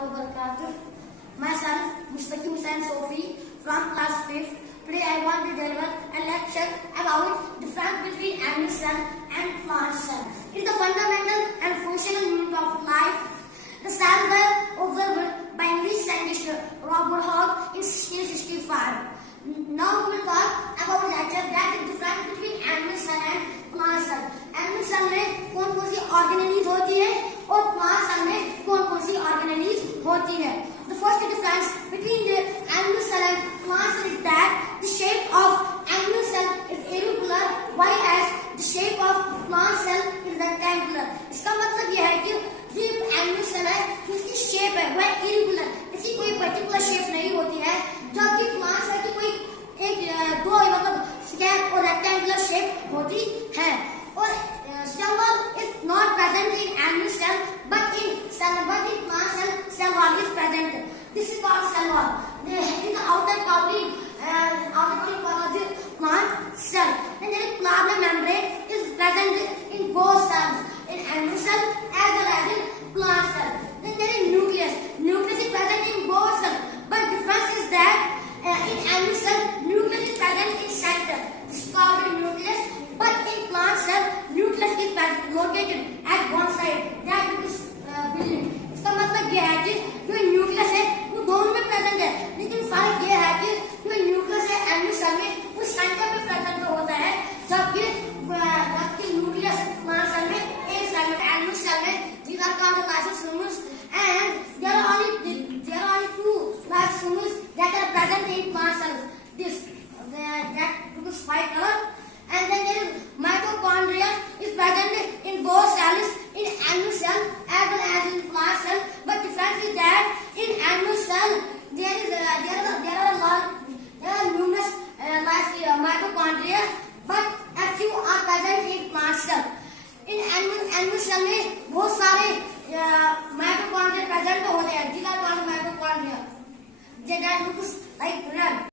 wabarakatuh. Myself, Mustaqim Hussain Sofi from class 5th. Today I want to deliver a lecture about the difference between animal cell and plant cell. It is the fundamental and functional unit of life. The cells were observed by English scientist Robert Hooke in 1665. Now we will talk about lecture that is difference between animal cell and plant cell. Animal cell में कौन-कौन सी organelles होती है और plant cell में कौन-कौन सी organelles होती है. The first difference between the animal cell and plant cell is that the shape of animal cell is irregular, whereas the shape of plant cell is rectangular. इसका मतलब यह है कि जो animal cell है उसकी shape है वह irregular, इसकी कोई particular shape नहीं होती है, जबकि plant cell की कोई एक दो मतलब square और rectangular shape होती है. और cell wall is not present in animal cell, but in plant cell wall is present. This is called cell wall. In the outer covering part of the plant cell. Then there is plasma membrane is present in both cells, in animal cell as well as in plant cell. Then there is nucleus. Nucleus is present in both cells, but difference is that in animal cell nucleus is present in center. This is called the nucleus, but in plant cell nucleus is located at one side. That is building. इसका मतलब यह है कि जो nucleus है वो दोनों में प्रेजेंट है, लेकिन फर्क यह है कि जो न्यूक्लियस है एनिमल सेल में वो सेंटर में प्रेजेंट होता है, जबकि न्यूक्लियस प्लांट सेल में एक सेल में एनिमल सेल में these are called the lysosomes, and there are only two lysosomes that are present in plant cells. That looks white color, and then there is mitochondria is present in both cells in animal cell as well as in plant cell. But difference is that in animal cell there are numerous mitochondria, but a few are present in plant cell. In animal cell में बहुत सारे mitochondria present होते हैं, जिनका नाम mitochondria. That looks like red.